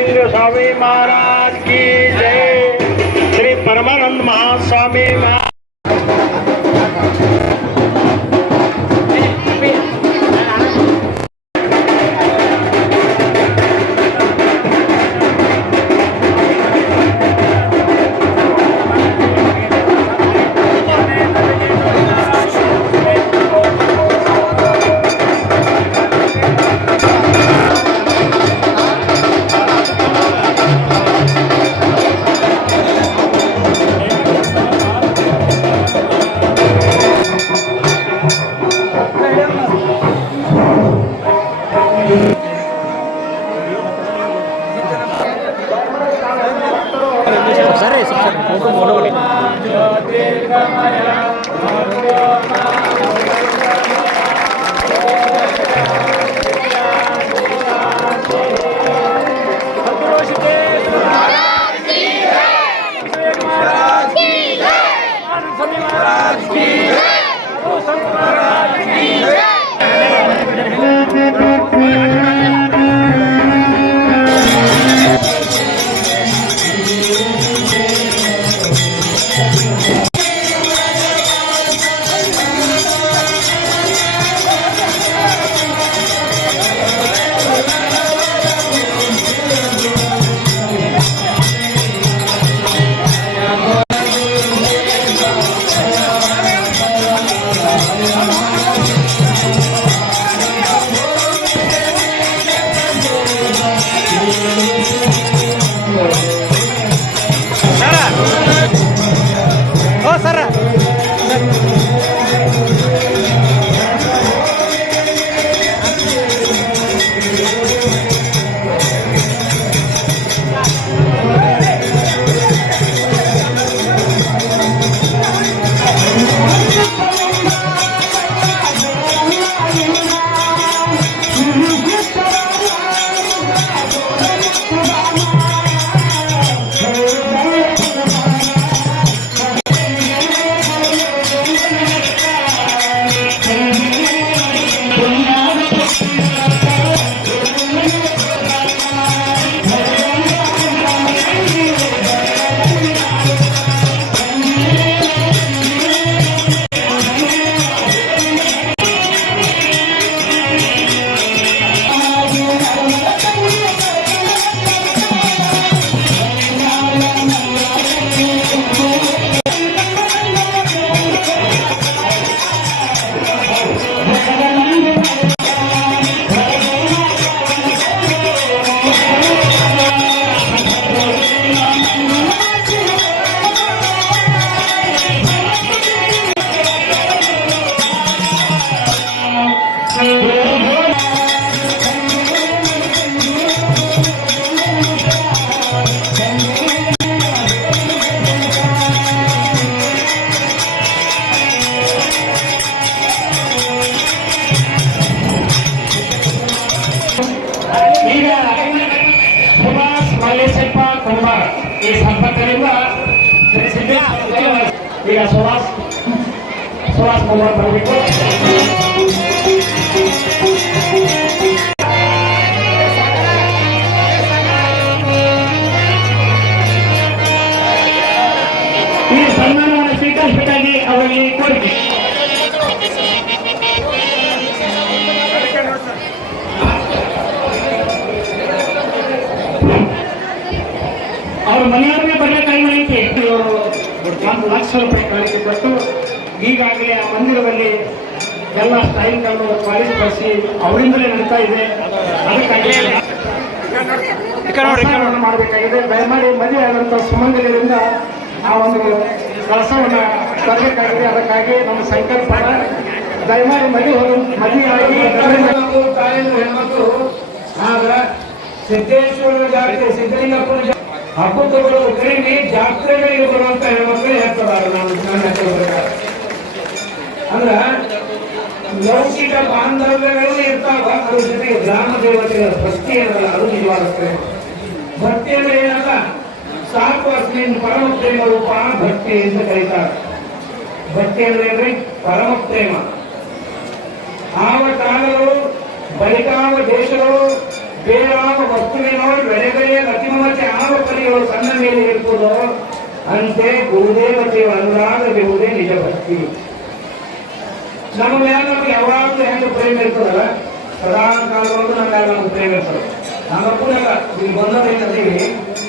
सिंह स्वामी महाराज की जय। श्री परमानंद महास्वामी महाराज। ಈಗ ಸುಹಾಸ್ ಕುಮಾರ್ ಬರಬೇಕು. ಈ ಸನ್ಮಾನವನ್ನು ಸ್ವೀಕರಿಸಬೇಕಾಗಿ ಅವರಿಗೆ ಕೋರಿಕೆ. ಅವ್ರ ಮನೆಯವರಿಗೆ ಬರಬೇಕಾಗಿ 1 ಲಕ್ಷ ರೂಪಾಯಿ ಕಾಣಿಕೆ ಕೊಟ್ಟು ಈಗಾಗಲೇ ಆ ಮಂದಿರದಲ್ಲಿ ಎಲ್ಲ ಸ್ಟೈಲ್ಗಳನ್ನು ಪಾಲಿಸಿ ಅವರಿಂದಲೇ ನಡೀತಾ ಇದೆ. ಅದಕ್ಕಾಗಿ ಮಾಡಬೇಕಾಗಿದೆ. ದಯಮಾಡಿ ಮದುವೆ ಆದಂತಹ ಸುಮಂಗಲಿಯಿಂದ ಆ ಒಂದು ಕೆಲಸವನ್ನು ತರಬೇಕಾಗಿದೆ. ಅದಕ್ಕಾಗಿ ನಮ್ಮ ಸಂಕಲ್ಪ ದಯಮಾಡಿ ಮದುವೆಯಾಗಿ ಹೆಣ್ಮಕ್ಳು ಆದ್ರೆ ಸಿದ್ದೇಶ್ವರ ಜಾತ್ರೆ ಸಿದ್ದಲಿಂಗಪ್ಪನ ಹಬ್ಬಗಳು ಕಡಿಮೆ ಜಾತ್ರೆಗಳಿಗೆ ಬರುವಂತ ಹೆಣ್ಮಕ್ಳು ಹೇಳ್ತಾರೆ. ಅಂದ್ರ ಲೌಕಿಕ ಬಾಂಧವ್ಯಗಳು ಇರ್ತಾವ, ಅದ್ರ ಜೊತೆಗೆ ಗ್ರಾಮ ದೇವತೆಗಳ ಭಕ್ತಿ ಅನ್ನಲ್ಲ, ಅದು ನಿಜವಾದ ಪ್ರೇಮ. ಭಕ್ತಿ ಅಂದ್ರೆ ಏನಲ್ಲ, ಸಾಕು ಅಸ್ಮಿನ್ ಪರಮ ಪ್ರೇಮ ರೂಪ ಭಕ್ತಿ ಅಂತ ಕರೀತಾರೆ. ಭಕ್ತಿ ಅಂದ್ರೆ ಪರಮ ಪ್ರೇಮ. ಆವ ಕಾಲರು ಬಳಿಕಾವ ದೇಶಗಳು ಬೇರಾವ ವಸ್ತುವಿನೋಡು ಬೆಳೆಗಳಿಗೆ ಅತಿಮಮತೆ ಯಾವ ಪರಿಗಳು ತನ್ನ ಮೇಲೆ ಇರ್ಬೋದೋ ಅಂತೆ ಗುರುದೇವತೆಯ ಅನುರಾಗವಿರುವುದೇ ನಿಜ ಭಕ್ತಿ. ನಮ್ಮ ಮೇಲೆ ನಮ್ಗೆ ಯಾವಾಗಲೂ ಹೆಂಗೆ ಪ್ರೇಮ ಇರ್ತದಲ್ಲ, ಸದಾ ಕಾಲವಾಗೂ ನಮ್ಮ ಮೇಲೆ ನಮ್ಗೆ ಪ್ರೇಮ ಇರ್ತದೆ. ನಾವಕ್ಕೂ ಈಗ ಬಂದದೇನಂತೀವಿ,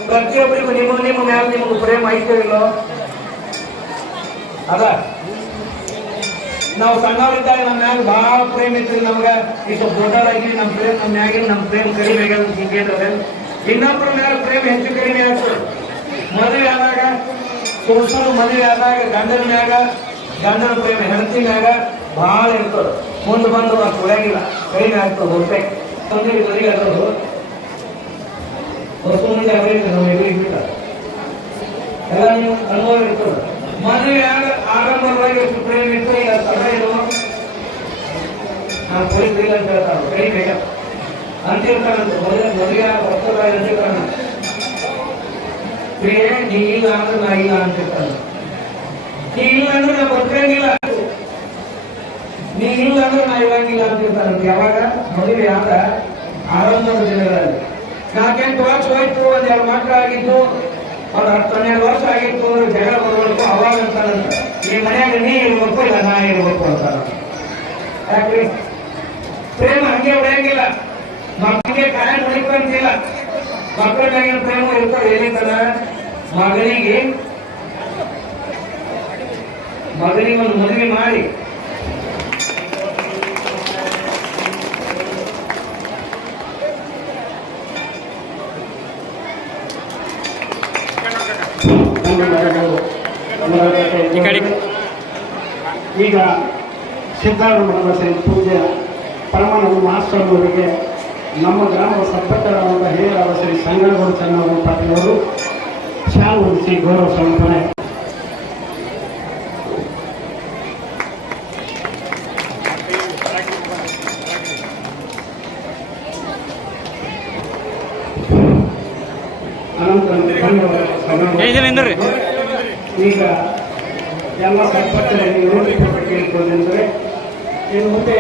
ಪ್ರತಿಯೊಬ್ಬರಿಗೂ ನಿಮ್ಮ ಮೇಲೆ ನಿಮಗೆ ಪ್ರೇಮ ಐತೋ ಇಲ್ಲೋ ಅದ. ನಾವು ಸಣ್ಣವರಿದ್ದಾಗ ನಮ್ಮ ಮ್ಯಾಗ ಬಹಳ ಪ್ರೇಮ ಇತ್ತು, ನಮ್ಗೆ ಇಷ್ಟು ದೊಡ್ಡದಾಗಿ ನಮ್ಮ ಪ್ರೇಮ ನಮ್ಮ ಮ್ಯಾಗಿನ ನಮ್ಮ ಪ್ರೇಮ ಕಡಿಮೆ ಆಗ್ಯದ ಹಿಂಗೇನದ. ಇನ್ನೊಬ್ಬರ ಮ್ಯಾಲ ಪ್ರೇಮ ಹೆಚ್ಚು ಕಡಿಮೆ ಆಗ್ತದೆ. ಮದುವೆ ಆದಾಗ ಸುರುಸರು ಮದುವೆ ಆದಾಗ ಗಂಡನ ಮ್ಯಾಗ ಗಂಡನ ಪ್ರೇಮ ಹೆಂಡತಿ ಮ್ಯಾಗ ಬಹಳ ಇರ್ತದೆ. ಮುಂದೆ ಬಂದು ಅದು ಉಳಿಯಾಗಿಲ್ಲ, ಕಡಿಮೆ ಆಗ್ತದೆ. ಹೊಟ್ಟೆ ಮಂದಿಗೆ ಮದುವೆ ಆಗೋದು ಹೊಸ ಮುಂದೆ ಅವರಿಗೆ ನಾವು ಎದುರಿಗಿಲ್ಲ ಎಲ್ಲ ನೀವು ಅನುಭವ ಇರ್ತದೆ. ಮದುವೆ ಆರಂಭವಾಗಿ ಎಷ್ಟು ಪ್ರೇಮ ಇತ್ತು, ಈಗ ಸದಾ ಇದು ನಾವು ಕೊಡಿಸಿಲ್ಲ ಅಂತ ಹೇಳ್ತಾರೆ, ಕೈ ಬೇಗ ಅಂತಿರ್ತಾರಂತ. ಮದುವೆ ಹೊಸದ ಅಂತಿರ್ತಾರ, ಪ್ರಿಯೆ ನೀ ಇಲ್ಲ ಅಂದ್ರೆ ನಾ ಇಲ್ಲ ಅಂತಿರ್ತಾನೆ. ನೀ ಇಲ್ಲ ಅಂದ್ರೆ ನಾ ಬದುಕಂಗಿಲ್ಲ, ನೀ ಇಲ್ಲ ಅಂದ್ರೆ ನಾ ಇರಂಗಿಲ್ಲ ಅಂತಿರ್ತಾರಂತ. ಯಾವಾಗ ಮದುವೆ ಆದ ಆರಂಭದ ದಿನಗಳಲ್ಲಿ 4-8 ವರ್ಷ ಹೋಯ್ತು, ಒಂದೆರಡು ಮಕ್ಕಳಾಗಿದ್ದು, ಅವ್ರು 10-12 ವರ್ಷ ಆಗಿತ್ತು ಅಂದ್ರೆ ಜಗಳ ಬರಬೇಕು. ಅವಾಗ ಅಂತಾರಂತ, ಈ ಮನ್ಯಾಗ ನೀ ಇರ್ಬೇಕು ಇಲ್ಲ ನಾ ಇರ್ಬೇಕು ಅಂತಾರ. ಯಾಕ್ರಿ ಪ್ರೇಮ ಹಂಗೆ ಉಳಿಯಂಗಿಲ್ಲ, ಮಕ್ಕಳಿಗೆ ಕರೆಂಟ್ ಹೊಡಿಕಂತಿಲ್ಲ. ಮಕ್ಕಳ ಮ್ಯಾಗಿನ ಪ್ರೇಮ ಇರ್ತಾರೆ. ಏನಿರ್ತಾರ ಮಗನಿಗೆ ಒಂದು ಮದುವೆ ಮಾಡಿ ಈಗ ಸಿದ್ಧಾರೂಢ ಮಠದ ಶ್ರೀ ಪೂಜ್ಯ ಪರಮಾನಂದ ಮಹಾಸ್ವಾಮಿಯವರಿಗೆ ನಮ್ಮ ಗ್ರಾಮದ ಸರ್ಪಂಚರಾದ ಹಿರಿಯರಾದ ಶ್ರೀ ಸಂಗನಗೌಡ ಚನ್ನಗೌಡ ಪಾಟೀಲವರು ಶಾಲು ಹೊದಿಸಿ ಗೌರವ ಸಮರ್ಪಣೆ. ಈಗ ಎಲ್ಲ ಸರ್ಪಂಚರಿಗೆ ಕೇಳ್ಕೊಂಡ್ರೆ ಇನ್ನು ಮುಂದೆ